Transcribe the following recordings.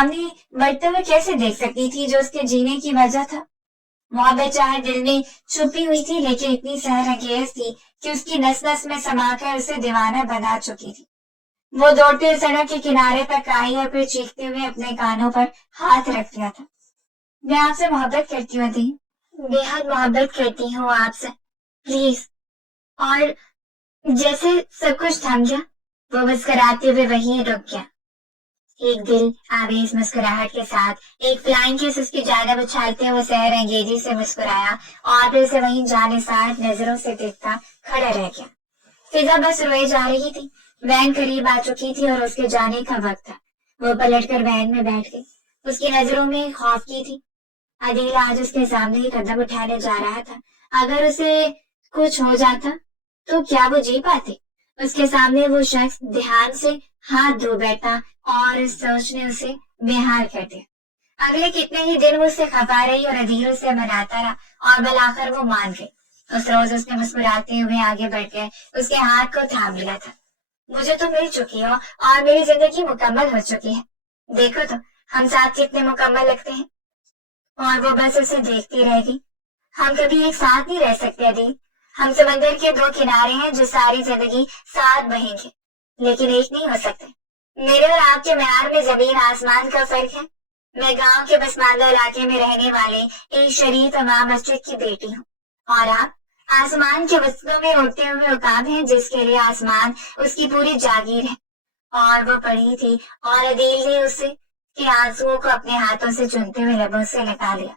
سامنے بڑھتے ہوئے کیسے دیکھ سکتی تھی جو اس کے جینے کی وجہ تھا؟ محبت چاہے دل میں چھپی ہوئی تھی لیکن اتنی سحر انگیز تھی کہ اس کی نس نس میں سما کر اسے دیوانہ بنا چکی تھی۔ وہ دوڑتے ہوئے سڑک کے کنارے تک آئی اور پھر چیختے ہوئے اپنے کانوں پر ہاتھ رکھ دیا تھا۔ میں آپ سے محبت کرتی ہوں عدیل، بے حد محبت کرتی ہوں آپ سے، پلیز۔ اور جیسے سب کچھ تھم گیا، وہ مسکراتے ہوئے وہیں رک گیا، ایک دل آویز مسکراہٹ کے ساتھ ایک فلائنگ کس اس کی جانب اچھالتے ہوئے سحر انگیزی سے مسکرایا اور پھر سے وہیں جانسار نظروں سے دیکھتا کھڑا رہ گیا۔ فضا بس روئے جا رہی تھی، وین قریب آ چکی تھی اور اس کے جانے کا وقت تھا۔ وہ پلٹ کر وین میں بیٹھ گئی، اس کی نظروں میں خوف کی تھی۔ عدیل آج اس کے سامنے ہی قدم اٹھانے جا رہا تھا، اگر اسے کچھ ہو جاتا تو کیا وہ جی پاتے؟ اس کے سامنے وہ شخص دھیان سے ہاتھ دھو بیٹھا اور اس سوچ نے اسے بے حال کر دیا۔ اگلے کتنے ہی دن وہ اس سے خفا رہی اور عدیل اسے مناتا رہا اور بالآخر وہ مان گئی۔ اس روز اس نے مسکراتے ہوئے آگے بڑھ کے اس کے ہاتھ کو تھام لیا تھا۔ مجھے تو مل چکی ہو اور میری زندگی مکمل ہو چکی ہے، دیکھو تو ہم ساتھ کتنے مکمل لگتے ہیں۔ اور وہ بس اسے دیکھتی رہ گئی۔ ہم کبھی ایک ساتھ نہیں رہ سکتے عدیل، ہم سمندر کے دو کنارے ہیں جو ساری زندگی ساتھ بہیں گے، لیکن ایک نہیں ہو سکتے۔ میرے اور آپ کے معیار میں زمین آسمان کا فرق ہے۔ میں گاؤں کے پسماندہ علاقے میں رہنے والے ایک شریف امام مسجد کی بیٹی ہوں، اور آپ آسمان کے وسطوں میں اڑتے ہوئے عقاب ہیں جس کے لیے آسمان اس کی پوری جاگیر ہے۔ اور وہ پڑھی تھی اور عدیل نے اسے کے آنسوؤں کو اپنے ہاتھوں سے چنتے ہوئے لبوں سے لگا لیا۔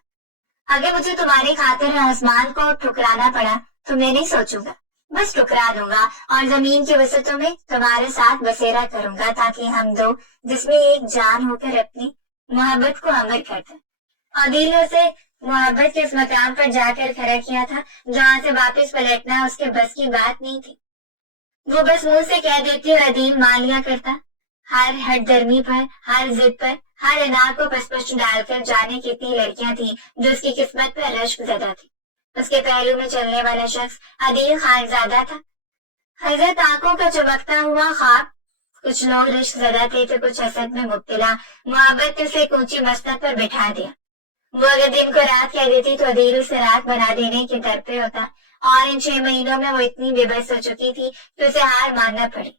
اگر مجھے تمہاری خاطر آسمان کو ٹھکرانا پڑا تو میں نہیں سوچوں گا، بس ٹکرا دوں گا اور زمین کے وسطوں میں تمہارے ساتھ بسیرا کروں گا تاکہ ہم دو جس میں ایک جان ہو کر اپنی محبت کو امر کرتے۔ عدیل نے اسے محبت کے اس مقام پر جا کر کھڑا کیا تھا جہاں سے واپس پلٹنا اس کے بس کی بات نہیں تھی۔ وہ بس منہ سے کہہ دیتی اور عدیل مان لیا کرتا، ہر ہٹ درمی پر، ہر ضد پر، ہر انا کو پس پش ڈال کر جانے کتنی لڑکیاں تھیں جو اس کی قسمت پر رشک زدہ تھی۔ اس کے پہلو میں چلنے والا شخص عدیل خانزادہ تھا، حضرت آنکھوں کا چمکتا ہوا خواب۔ کچھ لوگ رشک زدہ تھے تو کچھ حسد میں مبتلا، محبت نے اسے ایک اونچی مسند پر بٹھا دیا۔ وہ اگر دن کو رات کہہ دیتی تو عدیل اسے رات بنا دینے کے در پہ ہوتا، اور ان 6 مہینوں میں وہ اتنی بے بس ہو چکی تھی کہ اسے ہار ماننا پڑی۔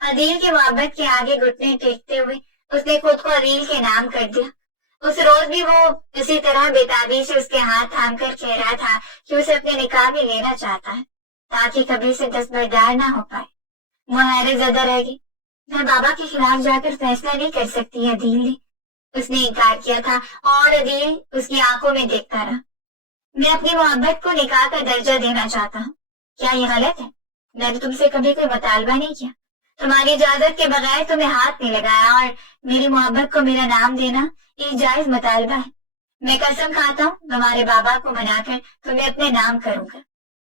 عدیل کی محبت کے آگے گھٹنے ٹیکتے ہوئے اس نے خود کو عدیل کے نام کر دیا۔ اس روز بھی وہ اسی طرح بےتابی سے اس کے ہاتھ تھام کر کہہ رہا تھا کہ اسے اپنے نکاح میں لینا چاہتا ہے تاکہ کبھی سے دستبردار نہ ہو پائے۔ وہ حیرت زدہ رہ گئی۔ میں بابا کے خلاف جا کر فیصلہ نہیں کر سکتی عدیل نے، اس نے انکار کیا تھا اور عدیل اس کی آنکھوں میں دیکھتا رہا۔ میں اپنی محبت کو نکاح کا درجہ دینا چاہتا ہوں، کیا یہ غلط ہے؟ میں نے تم سے کبھی کوئی مطالبہ نہیں کیا، تمہاری اجازت کے بغیر تمہیں ہاتھ نہیں لگایا، اور میری محبت کو میرا نام دینا ایک جائز مطالبہ ہے۔ میں قسم کھاتا ہوں تمہارے بابا کو منا کر تمہیں اپنے نام کروں گا،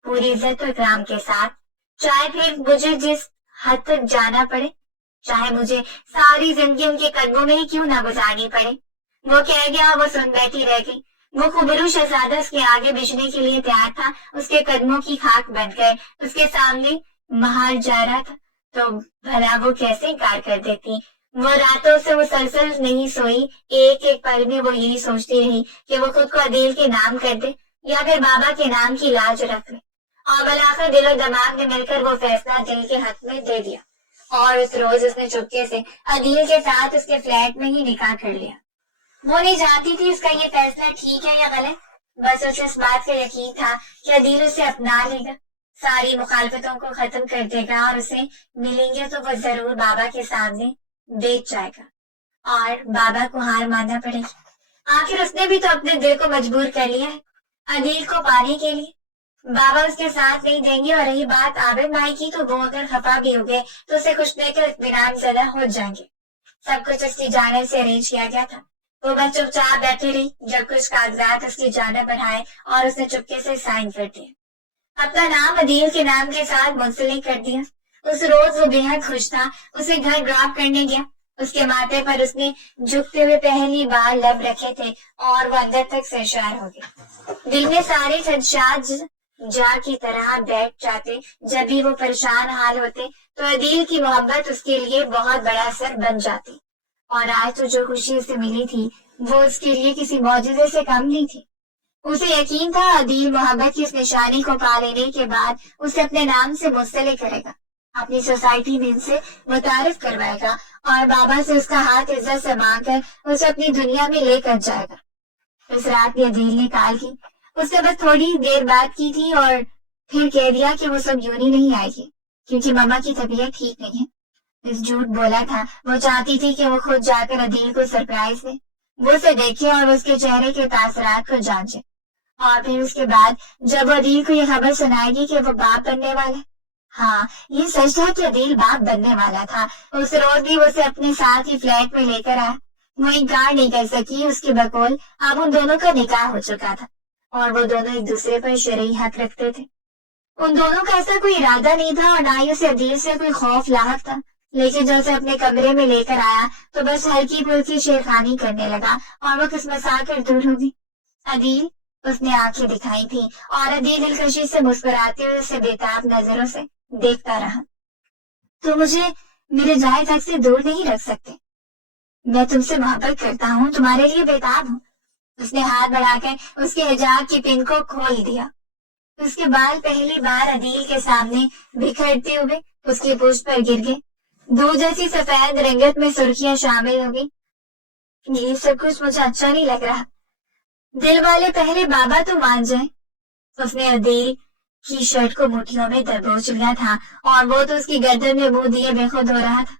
پوری عزت و اکرام کے ساتھ، چاہے پھر مجھے جس حد تک جانا پڑے، چاہے مجھے ساری زندگی ان کے قدموں میں ہی کیوں نہ گزارنی پڑے۔ وہ کہہ گیا، وہ سن بیٹھی رہ گئی۔ وہ خوبرو شہزادہ اس کے آگے بچھنے کے لیے تیار تھا، اس کے قدموں کی خاک بن کر اس کے سامنے مہار جا رہا تھا، تو بھلا وہ کیسے انکار کر دیتی؟ وہ راتوں سے مسلسل نہیں سوئی، ایک ایک پل میں وہ یہی سوچتی رہی کہ وہ خود کو عدیل کے نام کر دے یا پھر بابا کے نام کی لاج رکھ لے، اور بالآخر دل و دماغ نے مل کر وہ فیصلہ دل کے حق میں دے دیا، اور اس روز اس نے چپکے سے عدیل کے ساتھ اس کے فلیٹ میں ہی نکاح کر لیا۔ وہ نہیں جانتی تھی اس کا یہ فیصلہ ٹھیک ہے یا غلط، بس اسے اس بات کا یقین تھا کہ عدیل اسے اپنا لے گا، ساری مخالفتوں کو ختم کر دے گا، اور اسے ملیں گے تو وہ ضرور بابا کے سامنے بیٹھ جائے گا اور بابا کو ہار ماننا پڑے گی۔ آخر اس نے بھی تو اپنے دل کو مجبور کر لیا ہے عدیل کو پانے کے لیے۔ بابا اس کے ساتھ نہیں دیں گے، اور رہی بات عابد بھائی کی تو وہ اگر خفا بھی ہو گئے تو اسے خوش دے کر اطمینان زدہ ہو جائیں گے۔ سب کچھ اس کی جانب سے ارینج کیا گیا تھا۔ وہ بس چپ چاپ بیٹھی رہی جب کچھ کاغذات اس کی جانب بڑھائے اور اس نے چپکے سے سائن کر دیا، اپنا نام عدیل کے نام کے ساتھ منسلک کر دیا۔ اس روز وہ بے حد خوش تھا۔ اسے گھر ڈراپ کرنے گیا، اس کے ماتھے پر اس نے جھکتے ہوئے پہلی بار لب رکھے تھے اور وہ اندر تک سرشار ہو گیا۔ دل میں سارے خدشات جا کی طرح بیٹھ جاتے جب بھی وہ پریشان حال ہوتے تو عدیل کی محبت اس کے لیے بہت بڑا اثر بن جاتی، اور آج تو جو خوشی اسے ملی تھی وہ اس کے لیے کسی معجزے سے کم نہیں تھی۔ اسے یقین تھا عدیل محبت کی اس نشانی کو پا لینے کے بعد اسے اپنے نام سے منسلک کرے گا، اپنی سوسائٹی میں ان سے متعارف کروائے گا اور بابا سے اس کا ہاتھ عزت سے مانگ کر اسے اپنی دنیا میں لے کر جائے گا۔ اس رات بھی عدیل نے کال کی، اس نے بس تھوڑی دیر بات کی تھی اور پھر کہہ دیا کہ وہ سب یوں ہی نہیں آئے گی کیونکہ ماما کی طبیعت ٹھیک نہیں ہے۔ اس جھوٹ بولا تھا، وہ چاہتی تھی کہ وہ خود جا کر عدیل کو سرپرائز دے، وہ اسے دیکھے اور اس کے چہرے کے تاثرات کو جانچے، اور پھر اس کے بعد جب وہ عدیل کو یہ خبر سنائے گی کہ وہ باپ بننے والا ہے۔ ہاں، یہ سچ تھا کہ عدیل باپ بننے والا تھا۔ اس روز بھی وہ اسے اپنے ساتھ ہی فلیٹ میں لے کر آیا، وہ انکار نہیں کر سکی اس کی بقول اب ان دونوں کا نکاح ہو چکا تھا اور وہ دونوں ایک دوسرے پر شرعی حق رکھتے تھے۔ ان دونوں کا ایسا کوئی ارادہ نہیں تھا اور نہ ہی اسے عدیل سے کوئی خوف لاحق تھا، لیکن جب اسے اپنے کمرے میں لے کر آیا تو بس ہلکی پھلکی شیرخوانی کرنے لگا اور وہ کسمسا کر دور ہو گئی۔ عدیل، اس نے آنکھیں دکھائی تھی اور عدیل دلکشی سے مسکراتے ہوئے اسے بےتاب نظروں سے دیکھتا رہا۔ تو مجھے میرے جائے تک سے دور نہیں رکھ سکتے؟ میں تم سے محبت کرتا ہوں، تمہارے لیے بےتاب ہوں۔ اس نے ہاتھ بڑھا کر اس کے حجاب کی پن کو کھول دیا۔ اس کے بال پہلی بار عدیل کے سامنے بکھرتے ہوئے اس کی پشت پر گر گئے، دودھ جیسی سفید رنگت میں سرخیاں شامل ہو گئی۔ یہ سب کچھ مجھے اچھا نہیں لگ رہا، دل والے پہلے بابا تو مان جائیں۔ اس نے عدیل کی شرٹ کو مٹھیوں میں دبوچ لیا تھا اور وہ تو اس کی گردن میں منہ دیے بے خود ہو رہا تھا۔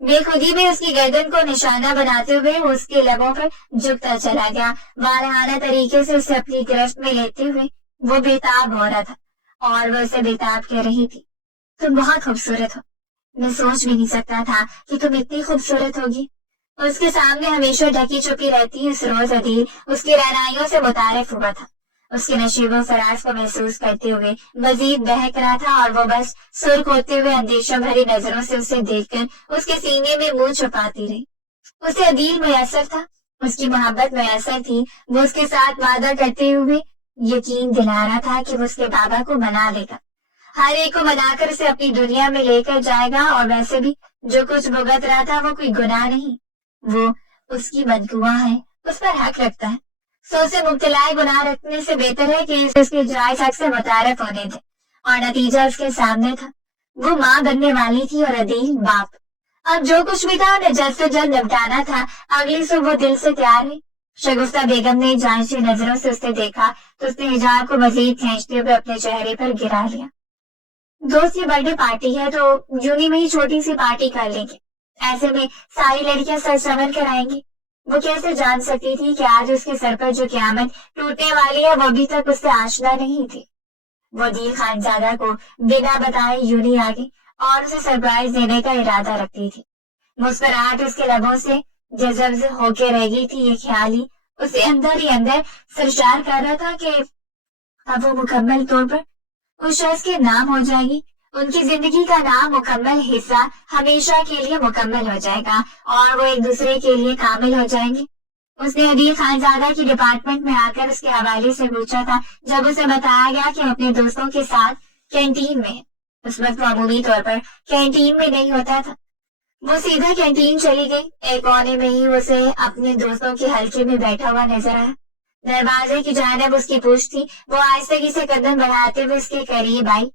بے خودی میں اس کی گردن کو نشانہ بناتے ہوئے اس کے لبوں پر جھکتا چلا گیا، والہانہ طریقے سے اسے اپنی گرفت میں لیتے ہوئے وہ بےتاب ہو رہا تھا اور وہ اسے بےتاب کہہ رہی تھی، تم بہت خوبصورت ہو، میں سوچ بھی نہیں سکتا تھا کہ تم اتنی خوبصورت ہوگی۔ اس کے سامنے ہمیشہ ڈھکی چھپی رہتی اس روز عدیل اس کی رعنائیوں سے متعارف ہوا تھا، اس کے نشیب و فراز کو محسوس کرتے ہوئے مزید بہک رہا تھا اور وہ بس سرخ ہوتے ہوئے اندیشہ بھری نظروں سے اسے دیکھ کر اس کے سینے میں منہ چھپاتی رہی۔ اسے عدیل میسر تھا، اس کی محبت میسر تھی، وہ اس کے ساتھ وعدہ کرتے ہوئے یقین دلا رہا تھا کہ وہ اس کے بابا کو منا لے گا، ہر ایک کو منا کر اسے اپنی دنیا میں لے کر جائے گا، اور ویسے بھی جو کچھ بھگت رہا تھا وہ کوئی گناہ نہیں، وہ اس کی بدگواہ ہے، اس پر حق رکھتا ہے۔ سو اسے مبتلا گناہ رکھنے سے بہتر ہے کہ اس کے جائز حق سے متعارف ہونے دے، اور نتیجہ اس کے سامنے تھا، وہ ماں بننے والی تھی اور عدیل باپ۔ اب جو کچھ بھی تھا انہیں جلد سے جلد نپٹانا تھا، اگلی صبح وہ دل سے تیار ہے۔ شگفتہ بیگم نے جانچی نظروں سے اسے دیکھا تو اس نے حجاب کو مزید کھینچتے ہوئے اپنے چہرے پر گرا لیا۔ دوست کی برتھ ڈے پارٹی ہے تو یونی میں ہی چھوٹی سی پارٹی کر لیں گے، ایسے میں ساری لڑکیاں سر سنور کر آئیں گی۔ وہ کیسے جان سکتی تھی کہ آج اس کے سر پر جو قیامت ٹوٹنے والی ہے وہ ابھی تک اس سے آشنا نہیں تھی۔ وہ عدیل خانزادہ کو بنا بتائے یونی آگے اور اسے سرپرائز دینے کا ارادہ رکھتی تھی۔ مسکراہٹ اس کے لبوں سے جذب ہو کے رہ گئی تھی، یہ خیال ہی اسے اندر ہی اندر سرشار کر رہا تھا کہ اب وہ مکمل طور پر اس شخص کے نام ہو جائے گی، ان کی زندگی کا نام مکمل حصہ ہمیشہ کے لیے مکمل ہو جائے گا اور وہ ایک دوسرے کے لیے کامل ہو جائیں گے۔ اس نے عدیل خانزادہ کی ڈپارٹمنٹ میں آ کر اس کے حوالے سے پوچھا تھا جب اسے بتایا گیا کہ اپنے دوستوں کے ساتھ کینٹین میں ہے۔ اس وقت وہ عمومی طور پر کینٹین میں نہیں ہوتا تھا، وہ سیدھا کینٹین چلی گئی۔ ایک کونے میں ہی اسے اپنے دوستوں کے حلقے میں بیٹھا ہوا نظر آیا، دروازے کی جانب اس کی پوچھ تھی، وہ آہستگی سے قدم بڑھاتے ہوئے اس کے قریب آئی۔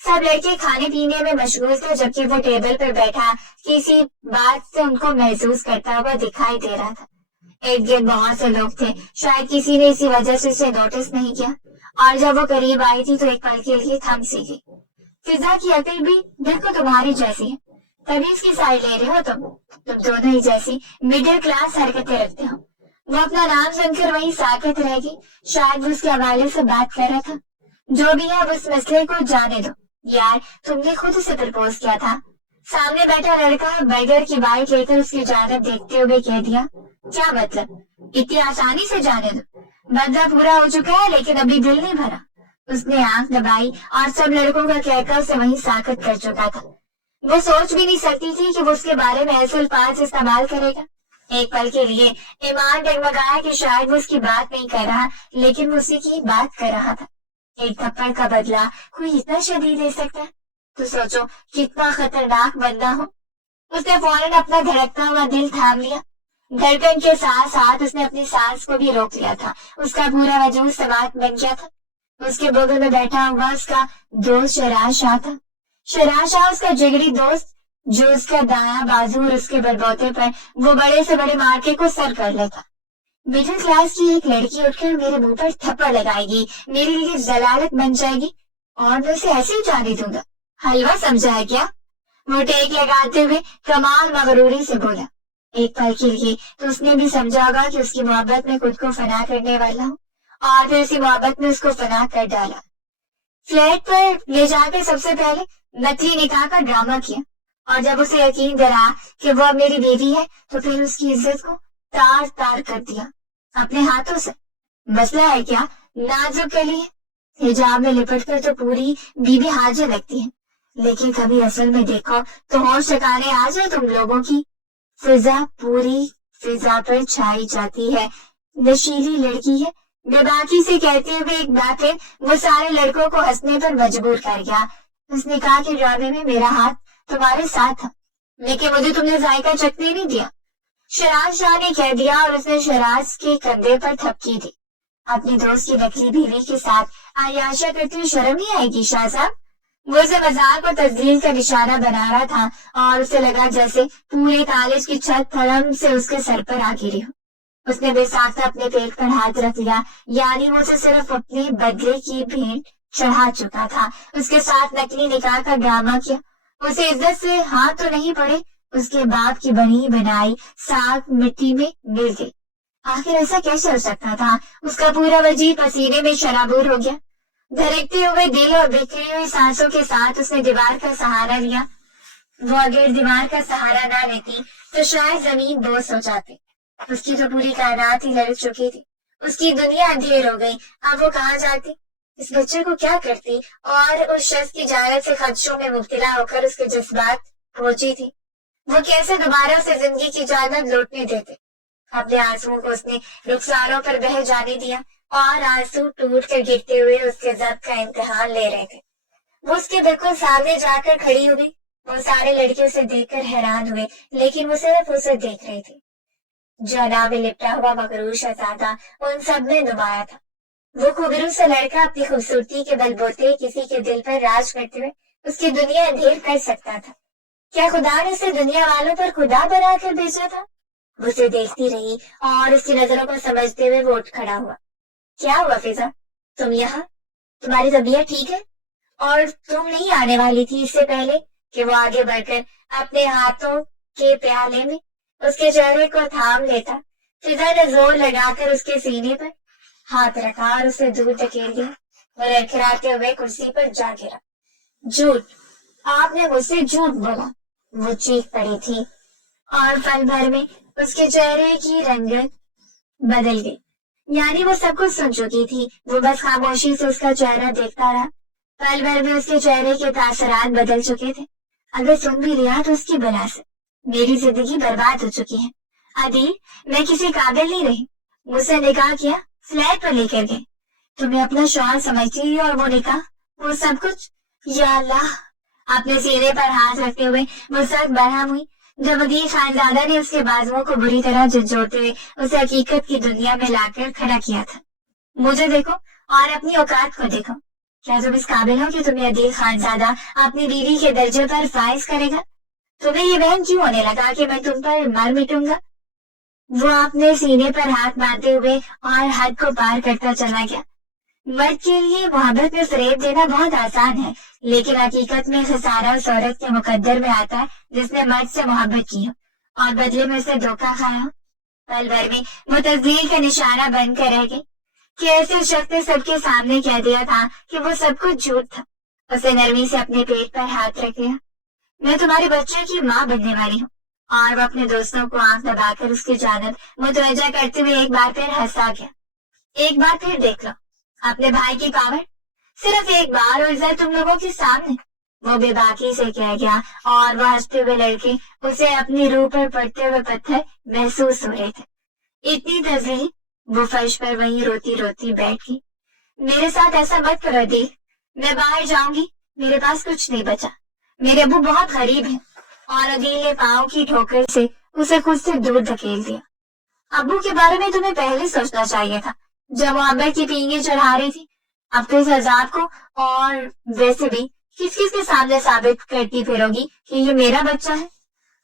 سب لڑکے کھانے پینے میں مشغول تھے جبکہ وہ ٹیبل پر بیٹھا کسی بات سے ان کو محسوس کرتا ہوا دکھائی دے رہا تھا۔ ارد گرد بہت سے لوگ تھے، شاید کسی نے اسی وجہ سے اسے نوٹس نہیں کیا، اور جب وہ قریب آئی تھی تو ایک پل کے لیے تھم سی گئی۔ فضا کی عقل بھی بالکل تمہاری جیسی ہے، تبھی اس کی سائڈ لے رہے ہو تم دونوں ہی جیسی مڈل کلاس حرکتیں رکھتے ہو۔ وہ اپنا نام سن کر وہیں ساکت رہ گئی، شاید وہ اس کے حوالے سے بات کر رہا تھا۔ جو بھی ہے اب اس مسئلے کو جانے دو، یار تم نے خود اسے پرپوز کیا تھا۔ سامنے بیٹھا لڑکا برگر کی بائٹ لے کر اس کی جانب دیکھتے ہوئے کہہ دیا، کیا مطلب؟ اتنی آسانی سے جانے دو؟ بدلہ پورا ہو چکا ہے لیکن ابھی دل نہیں بھرا۔ اس نے آنکھ دبائی اور سب لڑکوں کا کہہ اسے وہیں ساکت کر چکا تھا۔ وہ سوچ بھی نہیں سکتی تھی کہ وہ اس کے بارے میں ایسے الفاظ استعمال کرے گا۔ ایک پل کے لیے ایمان ڈگمگایا کہ شاید وہ اس کی بات نہیں کر رہا لیکن وہ اسی کی بات کر رہا تھا۔ ایک تھپڑ کا بدلہ کوئی اتنا شدید دے سکتا ہے؟ تو سوچو کتنا خطرناک بندہ ہو۔ اس نے فوراً اپنا دھڑکتا ہوا دل تھام لیا. دھڑکن کے ساتھ ساتھ اس نے اپنی سانس کو بھی روک لیا تھا. اس کا پورا وجود سماعت بن گیا تھا. اس کے بغل میں بیٹھا ہوا اس کا دوست شہراز شاہ تھا. شہراز شاہ اس کا جگری دوست جو اس کا دایاں بازو اور اس کے بلبوتے پر وہ بڑے سے بڑے مارکے کو سر کر لیتا. مڈل کلاس کی ایک لڑکی اٹھ کر میرے منہ پر تھپڑ لگائے گی, میرے لیے ضلالت بن جائے گی اور میں اسے ایسے ہی جانے دوں گا. حلوہ سمجھا ہے کیا؟ وہ ٹیک لگاتے ہوئے کمال مغروری سے بولا. ایک پل کے لیے تو اس نے بھی سمجھا ہوگا کہ اس کی محبت میں خود کو فنا کرنے والا ہوں, اور پھر اسی محبت میں اس کو فنا کر ڈالا. فلیٹ پر لے جا کے سب سے پہلے نکلی نکاح کا ڈرامہ کیا, اور جب اسے یقین دلا کہ وہ اب میری بیوی ہے تو پھر اس کی عزت کو تار تار کر دیا اپنے ہاتھوں سے. مسئلہ ہے کیا؟ نازک کلی ہے, حجاب میں لپٹ کر تو پوری بیوی حاجہ لگتی ہے, لیکن کبھی اصل میں دیکھو تو ہوش ٹھکانے آ جائے تم لوگوں کی. فضا پوری فضا پر چھائی جاتی ہے, نشیلی لڑکی ہے. میں باقی سے کہتے ہوئے ایک بات ہے, وہ سارے لڑکوں کو ہنسنے پر مجبور کر گیا. اس نے کہا کہ ڈرامے میں میرا ہاتھ تمہارے ساتھ تھا, لیکن مجھے تم نے ذائقہ چکھنے نہیں دیا. شہراز شاہ نے کہہ دیا اور اس نے شہراز کے کندھے پر تھپکی دی. اپنی دوست کی نکلی بیوی کے ساتھ عیاشہ کرتے ہوئے شرم نہیں آئے گی شاہ صاحب؟ وہ اسے مذاق اور تذلیل کا نشانہ بنا رہا تھا, اور اسے لگا جیسے پورے کالج کی چھت دھڑم سے اس کے سر پر آ گری ہو. اس نے بے ساختہ اپنے پیٹ پر ہاتھ رکھ لیا, یعنی وہ اسے صرف اپنے بدلے کی بھیڑ چڑھا چکا تھا. اس کے ساتھ نکلی نکاح کا ڈرامہ کیا. اسے عزت سے ہاتھ تو نہیں پڑے, اس کے باپ کی بنی بنائی ساگ مٹی میں مل گئی. آخر ایسا کیسے ہو سکتا تھا؟ اس کا پورا وجود پسینے میں شرابور ہو گیا. دھڑکتے ہوئے دل اور بکھری ہوئی سانسوں کے ساتھ اس نے دیوار کا سہارا لیا. وہ اگر دیوار کا سہارا نہ لیتی تو شاید زمین بوس ہو جاتی. اس کی تو پوری کائنات ہی لڑک چکی تھی, اس کی دنیا اندھیر ہو گئی. اب وہ کہاں جاتی, اس بچے کو کیا کرتی, اور اس شخص کی جانب سے خدشوں میں مبتلا ہو کر اس کے جذبات پہنچی تھی. وہ کیسے دوبارہ اسے زندگی کی جانب لوٹنے دیتے؟ اپنے آنسوؤں کو اس نے رخساروں پر بہہ جانے دیا, اور آنسو ٹوٹ کر گرتے ہوئے اس کے ضبط کا امتحان لے رہے تھے. وہ اس کے بالکل سامنے جا کر کھڑی ہوئی. وہ سارے لڑکے اسے دیکھ کر حیران ہوئے, لیکن وہ صرف اسے دیکھ رہی تھی. جناب لپٹا ہوا مغرور شہزادہ ان سب میں نمایاں تھا. وہ خوبرو سے لڑکا اپنی خوبصورتی کے بل بوتے کسی کے دل پر راج کرتے ہوئے اس کی دنیا اندھیر کر سکتا تھا. کیا خدا نے اسے دنیا والوں پر خدا بنا کر بھیجا تھا؟ وہ اسے دیکھتی رہی, اور اس کی نظروں کو سمجھتے ہوئے وہ اٹھ کھڑا ہوا. کیا ہوا فضا, تم یہاں؟ تمہاری طبیعت ٹھیک ہے؟ اور تم نہیں آنے والی تھی اس سے پہلے؟ کہ وہ آگے بڑھ کر اپنے ہاتھوں کے پیالے میں اس کے چہرے کو تھام لیتا. فضا نے زور لگا کر اس کے سینے پر ہاتھ رکھا اور اسے دور دھکیل دیا. وہ لڑکھڑاتے ہوئے کرسی پر جا گرا. جھوٹ, آپ نے مجھ سے جھوٹ بولا, وہ چیخ پڑی تھی, اور پل بھر میں اس کے چہرے کی رنگت بدل گئی. یعنی وہ سب کچھ سن چکی تھی. وہ بس خاموشی سے اس کا چہرہ دیکھتا رہا. پل بھر میں اس کے چہرے کے تاثرات بدل چکے تھے. اگر سن بھی لیا تو اس کی بلا سے میری زندگی برباد ہو چکی ہے. عدیل, میں کسی قابل نہیں رہی. مجھ سے نکاح کیا, فلیٹ پر لے کر گئے, تمہیں اپنا شوہر سمجھتی, اور وہ نکاح, وہ سب کچھ. یا اللہ, اپنے سینے پر ہاتھ رکھتے ہوئے وہ سخت برہم ہوئی. جب عدیل خانزادہ نے اس کے بازوؤں کو بری طرح جھنجھوڑتے ہوئے اسے حقیقت کی دنیا میں لا کر کھڑا کیا تھا. مجھے دیکھو اور اپنی اوقات کو دیکھو. کیا تم اس قابل ہو کہ تمہیں عدیل خانزادہ اپنی بیوی کے درجے پر فائز کرے گا؟ تمہیں یہ وہم کیوں ہونے لگا کہ میں تم پر مر مٹوں گا؟ وہ اپنے سینے پر ہاتھ باندھتے ہوئے اور حد کو پار کرتا چلا گیا. مرد کے لیے محبت میں فریب دینا بہت آسان ہے, لیکن حقیقت میں خسارہ اس عورت کے مقدر میں آتا ہے جس نے مرد سے محبت کی ہو اور بدلے میں اسے دھوکہ کھایا ہو. پل بھر میں وہ تذلیل کا نشانہ بن کر رہ گئی کہ ایسے شخص نے سب کے سامنے کہہ دیا تھا کہ وہ سب کچھ جھوٹ تھا. اسے نرمی سے اپنے پیٹ پر ہاتھ رکھ لیا. میں تمہارے بچے کی ماں بننے والی ہوں. اور وہ اپنے دوستوں کو آنکھ دبا کر اس کی جانب متوجہ کرتے ہوئے ایک بار پھر ہنسا گیا. ایک بار پھر دیکھ لو اپنے بھائی کی پاور, صرف ایک بار, اور ادھر تم لوگوں کے سامنے, وہ بے باکی سے کہہ گیا. اور وہ ہنستے ہوئے لڑکے اسے اپنی روح پر پڑتے ہوئے پتھر محسوس ہو رہے تھے. اتنی تذلیل. وہ فرش پر وہیں روتی روتی بیٹھ گئی. میرے ساتھ ایسا مت کرو عدیل, میں باہر جاؤں گی, میرے پاس کچھ نہیں بچا. میرے ابو بہت غریب ہیں اور عدیل نے پاؤں کی ٹھوکر سے اسے خود سے دور دھکیل دیا۔ ابو کے بارے میں تمہیں پہلے سوچنا چاہیے تھا جب وہ ابا کی پینگیں چڑھا رہی تھی۔ اب تو اس عذاب کو اور ویسے بھی کس کس کے سامنے ثابت کرتی پھرو گی کہ یہ میرا بچہ ہے؟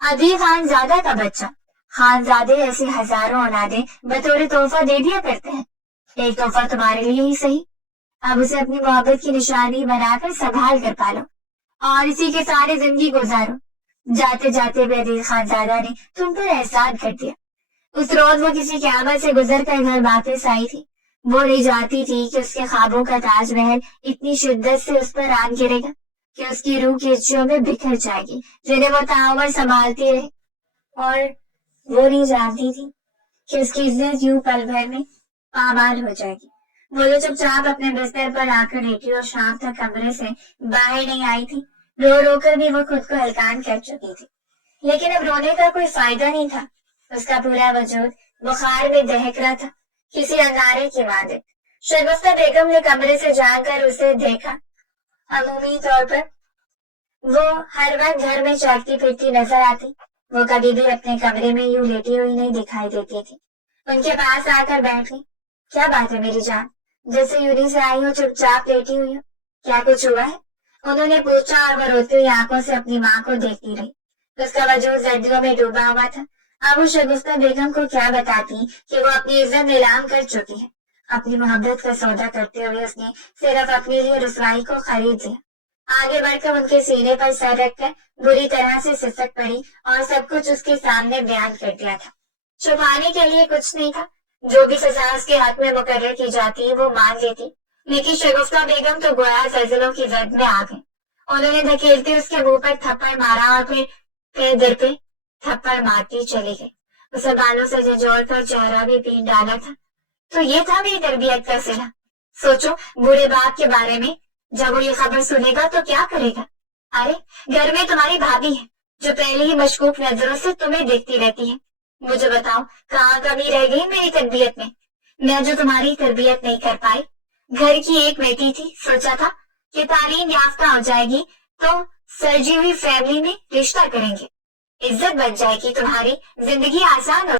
عدیل خان زادہ کا بچہ۔ خانزادے ایسے ہزاروں اولادیں بطور تحفہ دے دیا کرتے ہیں، ایک تحفہ تمہارے لیے ہی صحیح۔ اب اسے اپنی محبت کی نشانی بنا کر سنبھال کر پالو اور اسی کے سارے زندگی گزارو۔ جاتے جاتے بھی عدیل خانزادہ نے تم پر احسان کر دیا۔ اس روز وہ کسی قیامت سے گزر کر گھر واپس آئی تھی۔ وہ نہیں جانتی تھی کہ اس کے خوابوں کا تاج محل اتنی شدت سے اس پر آن گرے گا کہ اس کی روح کیچڑیوں میں بکھر جائے گی جنہیں وہ تعمیر سنبھالتی رہے، اور وہ نہیں جانتی تھی کہ اس کی عزت یوں پل بھر میں پامال ہو جائے گی۔ وہ جو چپ چاپ اپنے بستر پر آ کر لیٹی اور شام تک کمرے سے باہر نہیں آئی تھی، رو رو کر بھی وہ خود کو ہلکان کر چکی تھی، لیکن اب رونے کا کوئی فائدہ نہیں تھا۔ اس کا پورا وجود بخار میں دہک رہا تھا کسی انگارے کی مانند۔ شگفتہ بیگم نے کمرے سے جا کر اسے دیکھا۔ عمومی طور پر وہ ہر وقت گھر میں چہکتی پھرتی نظر آتی، وہ کبھی بھی اپنے کمرے میں یوں لیٹی ہوئی نہیں دکھائی دیتی تھی۔ ان کے پاس آ کر بیٹھ گئی۔ کیا بات ہے میری جان، جیسے یونی سے آئی ہو، چپ چاپ لیٹی ہوئی ہو، کیا کچھ ہوا ہے؟ انہوں نے پوچھا اور وہ روتی ہوئی آنکھوں سے اپنی ماں کو دیکھتی رہی۔ اس کا وجود زردیوں میں ڈوبا ہوا تھا۔ اب وہ شگفتہ بیگم کو کیا بتاتی کہ وہ اپنی عزت نیلام کر چکی ہے۔ اپنی محبت کا سودا کرتے ہوئے اس نے صرف اپنے لیے رسوائی کو خرید لیا۔ آگے بڑھ کر ان کے سینے پر سر رکھ کر بری طرح سے سسک پڑی اور سب کچھ اس کے سامنے بیان کر دیا تھا۔ چھپانے کے لیے کچھ نہیں تھا، جو بھی سزا اس کے حق میں مقرر کی جاتی وہ مان لیتی، لیکن شگفتہ بیگم تو گویا زلزلوں کی زد میں آ گئی۔ انہوں نے دھکیلتے اس کے منہ پر تھپڑ مارا اور پھر در پہ تھپڑ مارتی چلی گئی۔ اسے بالوں سے جھنجھوڑ کر چہرہ بھی پین ڈالا تھا۔ تو یہ تھا میری تربیت کا صلہ۔ سوچو بوڑھے باپ کے بارے میں، جب وہ یہ خبر سنے گا تو کیا کرے گا؟ ارے گھر میں تمہاری بھابھی ہے جو پہلے ہی مشکوک نظروں سے تمہیں دیکھتی رہتی ہے۔ مجھے بتاؤ کہاں کمی رہ گئی میری تربیت میں جو تمہاری تربیت نہیں کر پائی؟ گھر کی ایک بیٹی تھی، سوچا تھا کہ تعلیم یافتہ ہو جائے گی تو سرجی ہوئی فیملی میں رشتہ کریں گے، عزت بن جائے گی، تمہاری زندگی آسان ہو